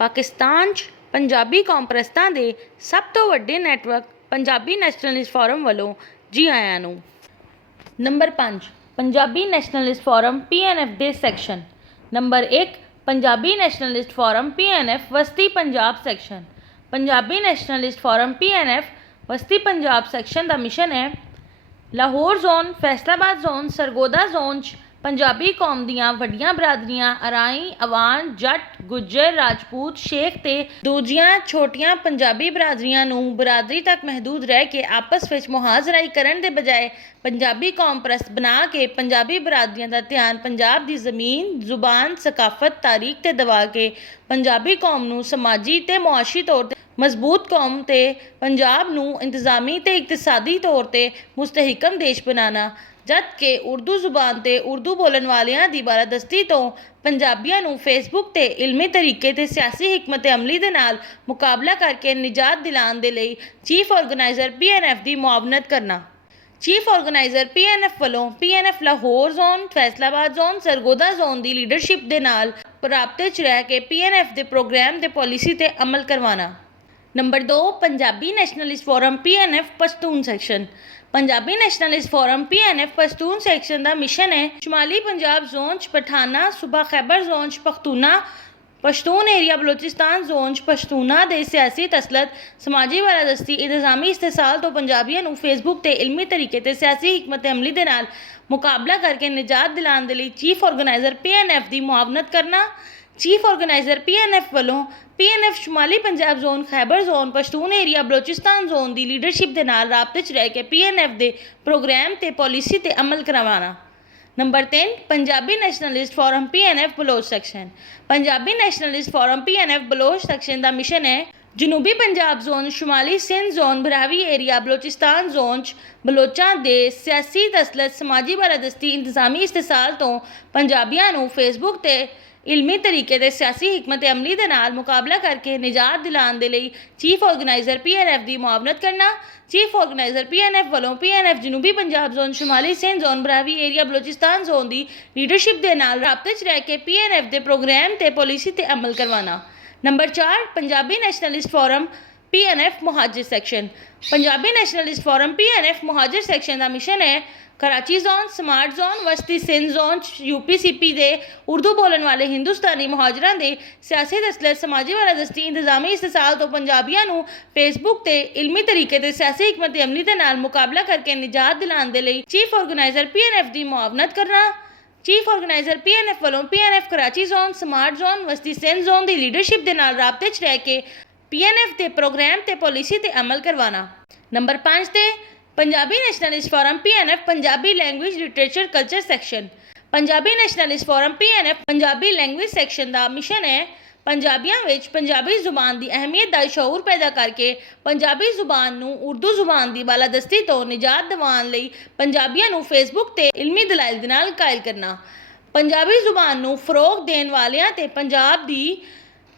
ਪਾਕਿਸਤਾਨ 'ਚ ਪੰਜਾਬੀ ਕੌਮ ਪ੍ਰਸਤਾਂ ਦੇ ਸਭ ਤੋਂ ਵੱਡੇ ਨੈਟਵਰਕ ਪੰਜਾਬੀ ਨੈਸ਼ਨਲਿਸਟ ਫੋਰਮ ਵੱਲੋਂ ਜੀ ਆਇਆਂ ਨੂੰ। Number 5 Punjabi nationalist forum PNF ਦੇ section. Number 1 Punjabi nationalist forum PNF ਵਸਤੀ Punjab section. Punjabi nationalist forum PNF ਵਸਤੀ ਪੰਜਾਬ ਸੈਕਸ਼ਨ ਦਾ ਮਿਸ਼ਨ ਹੈ Lahore zone, Faisalabad zone, Sargodha zone 'ਚ ਪੰਜਾਬੀ ਕੌਮ ਦੀਆਂ ਵੱਡੀਆਂ ਬਰਾਦਰੀਆਂ ਅਰਾਈ, ਅਵਾਨ, ਜੱਟ, ਗੁੱਜਰ, ਰਾਜਪੂਤ, ਸ਼ੇਖ ਤੇ ਦੂਜੀਆਂ ਛੋਟੀਆਂ ਪੰਜਾਬੀ ਬਰਾਦਰੀਆਂ ਨੂੰ ਬਰਾਦਰੀ ਤੱਕ ਮਹਿਦੂਦ ਰਹਿ ਕੇ ਆਪਸ ਵਿੱਚ ਮੁਹਾਜ਼ਰਾਈ ਕਰਨ ਦੇ ਬਜਾਏ ਪੰਜਾਬੀ ਕੌਮ ਪ੍ਰਸਤ ਬਣਾ ਕੇ ਪੰਜਾਬੀ ਬਰਾਦਰੀਆਂ ਦਾ ਧਿਆਨ ਪੰਜਾਬ ਦੀ ਜ਼ਮੀਨ, ਜ਼ੁਬਾਨ, ਸਕਾਫਤ, ਤਾਰੀਖ ਤੇ ਦਵਾ ਕੇ ਪੰਜਾਬੀ ਕੌਮ ਨੂੰ ਸਮਾਜੀ ਤੇ ਮੁਆਸ਼ੀ ਤੌਰ ਤੇ ਮਜ਼ਬੂਤ ਕੌਮ ਤੇ ਪੰਜਾਬ ਨੂੰ ਇੰਤਜ਼ਾਮੀ ਤੇ ਇਕਤਸਾਦੀ ਤੌਰ ਤੇ ਮੁਸਤਹਿਕਮ ਦੇਸ਼ ਬਣਾਉਣਾ, ਜਦ ਕਿ ਉਰਦੂ ਜ਼ੁਬਾਨ ਤੇ ਉਰਦੂ ਬੋਲਣ ਵਾਲਿਆਂ ਦੀ ਬਾਲਾਦਸਤੀ ਤੋਂ ਪੰਜਾਬੀਆਂ ਨੂੰ ਫੇਸਬੁੱਕ ਤੇ ਇਲਮੀ ਤਰੀਕੇ ਤੇ ਸਿਆਸੀ ਹਕਮਤ ਅਮਲੀ ਦੇ ਨਾਲ ਮੁਕਾਬਲਾ ਕਰਕੇ ਨਿਜਾਤ ਦਿਲਾਉਣ ਦੇ ਲਈ ਚੀਫ ਆਰਗੇਨਾਈਜ਼ਰ PNF ਦੀ ਮੁਆਵਨਤ ਕਰਨਾ। ਚੀਫ ਆਰਗੇਨਾਈਜ਼ਰ PNF ਵੱਲੋਂ PNF Lahore zone, Faisalabad zone, Sargodha zone ਦੀ ਲੀਡਰਸ਼ਿਪ ਦੇ ਨਾਲ ਰਾਬਤੇ 'ਚ ਰਹਿ ਕੇ PNF ਦੇ ਪ੍ਰੋਗਰਾਮ ਤੇ ਪਾਲਿਸੀ ਤੇ ਅਮਲ ਕਰਵਾਉਣਾ। Number 2 Punjabi nationalist forum PNF Pashtun section. Punjabi nationalist forum PNF Pashtun section ਦਾ ਮਿਸ਼ਨ ਹੈ ਸ਼ੁਮਾਲੀ ਪੰਜਾਬ ਜ਼ੋਨ 'ਚ ਪਠਾਨਾ, ਸੂਬਾ ਖੈਬਰ ਜ਼ੋਨ 'ਚ ਪਖਤੂਨਾ, ਪਸ਼ਤੂਨ ਏਰੀਆ ਬਲੋਚਿਸਤਾਨ ਜ਼ੋਨ 'ਚ ਪਸ਼ਤੂਨਾ ਦੇ ਸਿਆਸੀ ਤਸਲਤ, ਸਮਾਜੀ ਬਾਲਾਦਸਤੀ, ਇੰਤਜ਼ਾਮੀ ਇਸਤਸਾਲ ਤੋਂ ਪੰਜਾਬੀਆਂ ਨੂੰ ਫੇਸਬੁੱਕ ਤੇ ਇਲਮੀ ਤਰੀਕੇ ਤੇ ਸਿਆਸੀ ਹਕਮਤ ਅਮਲੀ ਦੇ ਨਾਲ ਮੁਕਾਬਲਾ ਕਰਕੇ ਨਿਜਾਤ ਦਿਲਾਉਣ ਦੇ ਲਈ ਚੀਫ ਆਰਗੇਨਾਈਜ਼ਰ PNF ਦੀ ਮੁਆਵਨਤ ਕਰਨਾ। ਚੀਫ ਆਰਗੇਨਾਈਜ਼ਰ PNF ਵੱਲੋਂ PNF ਸ਼ੁਮਾਲੀ Punjab zone, Khyber zone, Pashtun area Balochistan zone ਦੀ ਲੀਡਰਸ਼ਿਪ ਦੇ ਨਾਲ ਰਾਬਤੇ 'ਚ ਰਹਿ ਕੇ PNF ਦੇ ਪ੍ਰੋਗਰਾਮ ਤੇ ਪਾਲਿਸੀ ਤੇ ਅਮਲ ਕਰਵਾਉਣਾ। Number 3 Punjabi nationalist forum PNF Baloch section. Punjabi nationalist forum PNF Baloch section ਦਾ ਮਿਸ਼ਨ ਹੈ ਜਨੂਬੀ ਪੰਜਾਬ ਜ਼ੋਨ, ਸ਼ੁਮਾਲੀ Sindh zone, Brahvi area Balochistan zone 'ਚ ਬਲੋਚਾਂ ਦੇ ਸਿਆਸੀ ਤਸਲਤ, ਸਮਾਜੀ ਬਾਲਾਦਸਤੀ, ਇੰਤਜ਼ਾਮੀ ਇਸਤਸਾਲ ਤੋਂ ਪੰਜਾਬੀਆਂ ਨੂੰ ਫੇਸਬੁੱਕ ਤੇ ਇਲਮੀ ਤਰੀਕੇ ਦੇ ਸਿਆਸੀ ਹਕਮਤ ਅਮਲੀ ਦੇ ਨਾਲ ਮੁਕਾਬਲਾ ਕਰਕੇ ਨਿਜਾਤ ਦਿਲਾਉਣ ਦੇ ਲਈ ਚੀਫ ਆਰਗੇਨਾਈਜ਼ਰ PNF ਦੀ ਮੁਆਵਨਤ ਕਰਨਾ। ਚੀਫ ਆਰਗੇਨਾਈਜ਼ਰ PNF ਵੱਲੋਂ PNF ਜਨੂਬੀ ਪੰਜਾਬ ਜ਼ੋਨ, ਸ਼ੁਮਾਲੀ Sindh zone, Brahvi area Balochistan zone ਦੀ ਲੀਡਰਸ਼ਿਪ ਦੇ ਨਾਲ ਰਾਬਤੇ 'ਚ ਰਹਿ ਕੇ PNF ਦੇ ਪ੍ਰੋਗਰਾਮ ਤੇ ਪਾਲਿਸੀ ਤੇ ਅਮਲ ਕਰਵਾਉਣਾ। Number 4 Punjabi nationalist forum PNF Muhajir section. Punjabi nationalist forum PNF Muhajir section ਦਾ ਮਿਸ਼ਨ ਹੈ ਕਰਾਚੀ ਜ਼ੋਨ, ਸਮਾਰਟ ਜ਼ੋਨ, ਵਸਤੀ ਸਿੰਧ ਜ਼ੋਨ 'ਚ UPCP ਦੇ ਉਰਦੂ ਬੋਲਣ ਵਾਲੇ ਹਿੰਦੁਸਤਾਨੀ ਮੁਹਾਜਰਾਂ ਦੇ ਸਿਆਸੀ ਤਸਲਤ, ਸਮਾਜੀ ਬਾਲਾਦਸਤੀ, ਇੰਤਜ਼ਾਮੀ ਇਸਤਸਾਲ ਤੋਂ ਪੰਜਾਬੀਆਂ ਨੂੰ ਫੇਸਬੁੱਕ ਤੇ ਇਲਮੀ ਤਰੀਕੇ ਤੇ ਸਿਆਸੀ ਹਕਮਤ ਅਮਲੀ ਦੇ ਨਾਲ ਮੁਕਾਬਲਾ ਕਰਕੇ ਨਿਜਾਤ ਦਿਲਾਉਣ ਦੇ ਲਈ ਚੀਫ ਆਰਗੇਨਾਈਜ਼ਰ PNF ਦੀ ਮੁਆਵਨਤ ਕਰਨਾ। ਚੀਫ ਆਰਗੇਨਾਈਜ਼ਰ PNF ਵੱਲੋਂ PNF Karachi zone, smart zone, ਵਸਤੀ ਸਿੰਧ ਜ਼ੋਨ ਦੀ ਲੀਡਰਸ਼ਿਪ ਦੇ ਨਾਲ ਰਾਬਤੇ 'ਚ ਰਹਿ ਕੇ PNF ਦੇ ਪ੍ਰੋਗਰਾਮ ਤੇ ਪਾਲਿਸੀ ਤੇ ਅਮਲ ਕਰਵਾਉਣਾ। ਨੰਬਰ 5 ਤੇ Punjabi nationalist forum PNF Punjabi language, literature, culture section. Punjabi nationalist forum PNF Punjabi language section ਦਾ ਮਿਸ਼ਨ ਹੈ ਪੰਜਾਬੀਆਂ ਵਿੱਚ ਪੰਜਾਬੀ ਜ਼ੁਬਾਨ ਦੀ ਅਹਿਮੀਅਤ ਦਾ ਸ਼ਊਰ ਪੈਦਾ ਕਰਕੇ ਪੰਜਾਬੀ ਜ਼ੁਬਾਨ ਨੂੰ ਉਰਦੂ ਜ਼ੁਬਾਨ ਦੀ ਬਾਲਾਦਸਤੀ ਤੋਂ ਨਿਜਾਤ ਦਿਵਾਉਣ ਲਈ ਪੰਜਾਬੀਆਂ ਨੂੰ ਫੇਸਬੁੱਕ ਤੇ ਇਲਮੀ ਦਲਾਇਲ ਦੇ ਨਾਲ ਕਾਇਲ ਕਰਨਾ। ਪੰਜਾਬੀ ਜ਼ੁਬਾਨ ਨੂੰ ਫਰੋਗ ਦੇਣ ਵਾਲਿਆਂ ਤੇ ਪੰਜਾਬ ਦੀ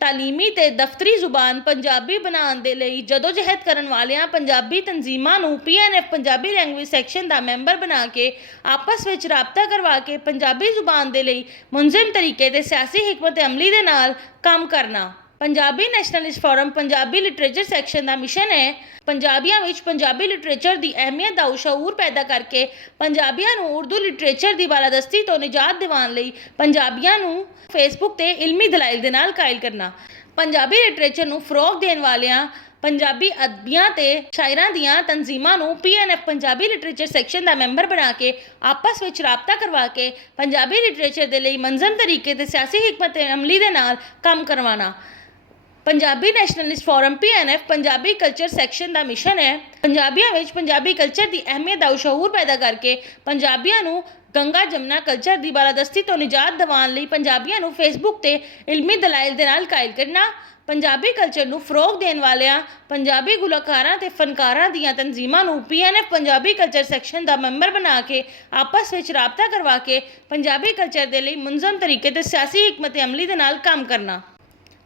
ਤਾਲੀਮੀ ਤੇ ਦਫ਼ਤਰੀ ਜ਼ੁਬਾਨ ਪੰਜਾਬੀ ਬਣਾਉਣ ਦੇ ਲਈ ਜਦੋਜਹਿਦ ਕਰਨ ਵਾਲਿਆਂ ਪੰਜਾਬੀ ਤਨਜ਼ੀਮਾਂ ਨੂੰ PNF ਪੰਜਾਬੀ ਲੈਂਗੁਏਜ ਸੈਕਸ਼ਨ ਦਾ ਮੈਂਬਰ ਬਣਾ ਕੇ ਆਪਸ ਵਿੱਚ ਰਾਬਤਾ ਕਰਵਾ ਕੇ ਪੰਜਾਬੀ ਜ਼ੁਬਾਨ ਦੇ ਲਈ ਮੁਨਜ਼ਮ ਤਰੀਕੇ ਤੇ ਸਿਆਸੀ ਹਕਮਤ ਅਮਲੀ ਦੇ ਨਾਲ ਕੰਮ ਕਰਨਾ। Punjabi nationalist forum Punjabi literature section ਦਾ ਮਿਸ਼ਨ ਹੈ ਪੰਜਾਬੀਆਂ ਵਿੱਚ ਪੰਜਾਬੀ ਲਿਟਰੇਚਰ ਦੀ ਅਹਿਮੀਅਤ ਦਾ ਸ਼ਊਰ ਪੈਦਾ ਕਰਕੇ ਪੰਜਾਬੀਆਂ ਨੂੰ ਉਰਦੂ ਲਿਟਰੇਚਰ ਦੀ ਬਾਲਾਦਸਤੀ ਤੋਂ ਨਿਜਾਤ ਦਿਵਾਉਣ ਲਈ ਪੰਜਾਬੀਆਂ ਨੂੰ ਫੇਸਬੁੱਕ ਤੇ ਇਲਮੀ ਦਲਾਇਲ ਦੇ ਨਾਲ ਕਾਇਲ ਕਰਨਾ। ਪੰਜਾਬੀ ਲਿਟਰੇਚਰ ਨੂੰ ਫਰੋਗ ਦੇਣ ਵਾਲਿਆਂ ਪੰਜਾਬੀ ਅਦਬੀਆਂ ਤੇ ਸ਼ਾਇਰਾਂ ਦੀਆਂ ਤਨਜ਼ੀਮਾਂ ਨੂੰ PNF ਪੰਜਾਬੀ ਲਿਟਰੇਚਰ ਸੈਕਸ਼ਨ ਦਾ ਮੈਂਬਰ ਬਣਾ ਕੇ ਆਪਸ ਵਿੱਚ ਰਾਬਤਾ ਕਰਵਾ ਕੇ ਪੰਜਾਬੀ ਲਿਟਰੇਚਰ ਦੇ ਲਈ ਮੁਨਜ਼ਮ ਤਰੀਕੇ ਤੇ ਸਿਆਸੀ ਹਕਮਤ ਅਮਲੀ ਦੇ ਨਾਲ ਕੰਮ ਕਰਵਾਉਣਾ। Punjabi nationalist forum PNF Punjabi culture section ਦਾ ਮਿਸ਼ਨ ਹੈ ਪੰਜਾਬੀਆਂ ਵਿੱਚ ਪੰਜਾਬੀ ਕਲਚਰ ਦੀ ਅਹਿਮੀਅਤ ਦਾ ਸ਼ਊਰ ਪੈਦਾ ਕਰਕੇ ਪੰਜਾਬੀਆਂ ਨੂੰ ਗੰਗਾ ਜਮਨਾ ਕਲਚਰ ਦੀ ਬਾਲਾਦਸਤੀ ਤੋਂ ਨਿਜਾਤ ਦਿਵਾਉਣ ਲਈ ਪੰਜਾਬੀਆਂ ਨੂੰ ਫੇਸਬੁੱਕ ਤੇ ਇਲਮੀ ਦਲਾਇਲ ਦੇ ਨਾਲ ਕਾਇਲ ਕਰਨਾ। ਪੰਜਾਬੀ ਕਲਚਰ ਨੂੰ ਫਰੋਗ ਦੇਣ ਵਾਲਿਆਂ ਪੰਜਾਬੀ ਗੁਲਕਾਰਾਂ ਤੇ ਫਨਕਾਰਾਂ ਦੀਆਂ ਤਨਜ਼ੀਮਾਂ ਨੂੰ PNF ਪੰਜਾਬੀ ਕਲਚਰ ਸੈਕਸ਼ਨ ਦਾ ਮੈਂਬਰ ਬਣਾ ਕੇ ਆਪਸ ਵਿੱਚ ਰਾਬਤਾ ਕਰਵਾ ਕੇ ਪੰਜਾਬੀ ਕਲਚਰ ਦੇ ਲਈ ਮੁਨਜ਼ਮ ਤਰੀਕੇ ਤੇ ਸਿਆਸੀ ਹਕਮਤ ਅਮਲੀ ਦੇ ਨਾਲ ਕੰਮ ਕਰਨਾ।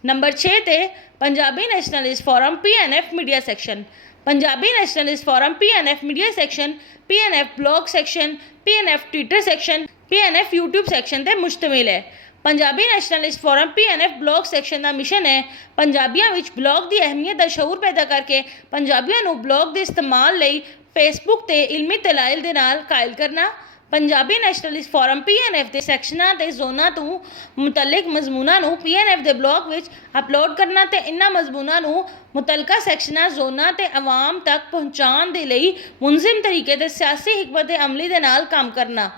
ਨੰਬਰ 6 ਤੇ Punjabi nationalist forum PNF media section. Punjabi nationalist forum PNF media section PNF blog section, PNF Twitter section, PNF YouTube section ਤੇ ਮੁਸ਼ਤਮਿਲ ਹੈ। Punjabi nationalist forum PNF blog section ਦਾ ਮਿਸ਼ਨ ਹੈ ਪੰਜਾਬੀਆਂ ਵਿੱਚ ਬਲਾਗ ਦੀ ਅਹਿਮੀਅਤ ਦਾ ਸ਼ਊਰ ਪੈਦਾ ਕਰਕੇ ਪੰਜਾਬੀਆਂ ਨੂੰ ਬਲਾਗ ਦੇ ਇਸਤੇਮਾਲ ਲਈ ਫੇਸਬੁੱਕ ਤੇ ਇਲਮੀ ਦਲਾਇਲ ਦੇ ਨਾਲ ਕਾਇਲ ਕਰਨਾ। ਪੰਜਾਬੀ ਨੈਸ਼ਨਲਿਸਟ ਫੋਰਮ PNF ਦੇ ਸੈਕਸ਼ਨਾਂ ਤੇ ਜ਼ੋਨਾਂ ਤੋਂ ਮੁਤਲਕ ਮਜ਼ਮੂਨਾਂ ਨੂੰ PNF ਦੇ ਬਲਾਗ ਵਿੱਚ ਅਪਲੋਡ ਕਰਨਾ ਤੇ ਇਨ੍ਹਾਂ ਮਜ਼ਮੂਨਾਂ ਨੂੰ ਮੁਤਲਕਾ ਸੈਕਸ਼ਨਾਂ ਜ਼ੋਨਾਂ ਤੇ ਆਵਾਮ ਤੱਕ ਪਹੁੰਚਾਉਣ ਦੇ ਲਈ ਮੁਨਜ਼ਮ ਤਰੀਕੇ ਤੇ ਸਿਆਸੀ ਹਿਕਮਤ ਅਮਲੀ ਦੇ ਨਾਲ ਕੰਮ ਕਰਨਾ।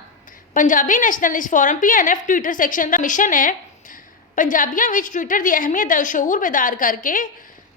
Punjabi nationalist forum PNF Twitter section ਦਾ ਮਿਸ਼ਨ ਹੈ ਪੰਜਾਬੀਆਂ ਵਿੱਚ ਟਵਿੱਟਰ ਦੀ ਅਹਿਮੀਅਤ ਦਾ ਸ਼ਊਰ ਬੇਦਾਰ ਕਰਕੇ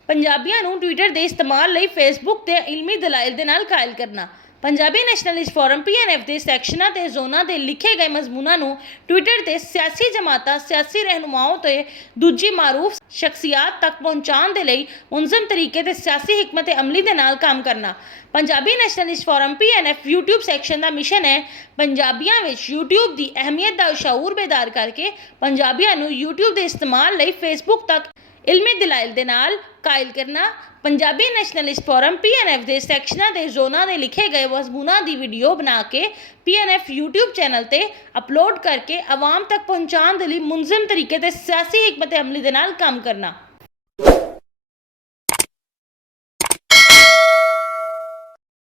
ਪੰਜਾਬੀਆਂ ਨੂੰ ਟਵਿੱਟਰ ਦੇ ਇਸਤੇਮਾਲ ਲਈ ਫੇਸਬੁੱਕ ਤੇ ਇਲਮੀ ਦਲਾਇਲ ਦੇ ਨਾਲ ਕਾਇਲ ਕਰਨਾ। ਪੰਜਾਬੀ ਨੈਸ਼ਨਲਿਸਟ ਫੋਰਮ PNF ਦੇ ਸੈਕਸ਼ਨਾਂ ਤੇ ਜ਼ੋਨਾਂ ਦੇ ਲਿਖੇ ਗਏ ਮਜ਼ਮੂਨਾਂ ਨੂੰ ਟਵਿੱਟਰ ਤੇ ਸਿਆਸੀ ਜਮਾਤਾਂ ਸਿਆਸੀ ਰਹਿਨੁਮਾओं ਤੇ ਦੂਜੀ ਮਾਰੂਫ ਸ਼ਖਸੀਅਤ ਤੱਕ ਪਹੁੰਚਾਉਣ ਦੇ ਲਈ ਮੁਨਜ਼ਮ ਤਰੀਕੇ ਤੇ ਸਿਆਸੀ ਹਿਕਮਤ ਅਮਲੀ ਦੇ ਨਾਲ ਕੰਮ ਕਰਨਾ। Punjabi nationalist forum PNF YouTube section ਦਾ ਮਿਸ਼ਨ ਹੈ ਪੰਜਾਬੀਆਂ ਵਿੱਚ YouTube ਦੀ ਅਹਿਮੀਅਤ ਦਾ ਸ਼ਊਰ ਬੇਦਾਰ ਕਰਕੇ ਪੰਜਾਬੀਆਂ ਨੂੰ YouTube ਦੇ ਇਸਤੇਮਾਲ ਲਈ ਫੇਸਬੁੱਕ ਤੱਕ ਇਲਮੀ ਦਲਾਇਲ ਦੇ ਨਾਲ ਕਾਇਲ ਕਰਨਾ। ਪੰਜਾਬੀ ਨੈਸ਼ਨਲਿਸਟ ਫੋਰਮ PNF ਦੇ ਸੈਕਸ਼ਨਾਂ ਦੇ ਜ਼ੋਨਾਂ ਦੇ ਲਿਖੇ ਗਏ ਮਜ਼ਮੂਨਾਂ ਦੀ ਵੀਡੀਓ ਬਣਾ ਕੇ PNF YouTube ਚੈਨਲ ਤੇ ਅਪਲੋਡ ਕਰਕੇ ਆਵਾਮ ਤੱਕ ਪਹੁੰਚਾਉਣ ਦੇ ਲਈ ਮੁਨਜ਼ਮ ਤਰੀਕੇ ਤੇ ਸਿਆਸੀ ਹਿਕਮਤ ਅਮਲੀ ਦੇ ਨਾਲ ਕੰਮ ਕਰਨਾ।